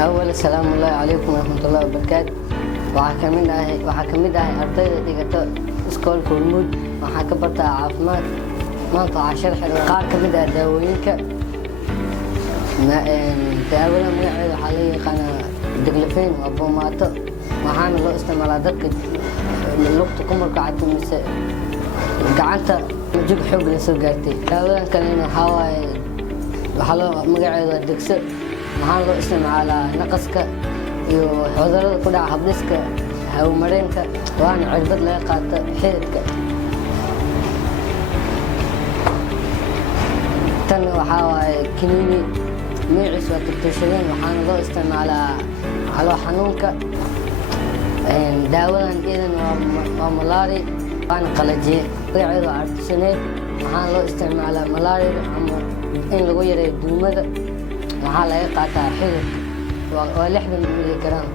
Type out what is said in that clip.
أول السلام الله عليكم ورحمة الله وبركاته. waxaa ka mid ahay ardayda dhigata iskoolka Hormuud. Waxaan ka bartaa caafimaad. Maanta waxaan sharxay qaar ka mid ah daawooyinka. Daawada magaceeda waxaa la yaqaanaa Diclofenac waa boomaato. Waxaana loo isticmaalaa dadka lugta ku markacata mise gacanta jug xoog la soo gaartay. Daawadan kalena magaceeda waa Degso. waxaan loo isticmaalaa naqaska iyo cudurrada ku dhaca habdhiska hawo-mareenka waana cirbad laga qaato xididka. tan waxaa waaye kiniini magaciisa waa tirtirshadeen waxaana loo isticmaalaa calool xanuunka. daawadan iyadan waa malaari waana qalajiye magaceeda waa artisaneed waxaana loo isticmaalaa malaarida ama in lagu yareeyo duumada. waxaa laga qaataa xididka waa 60 milligaraam.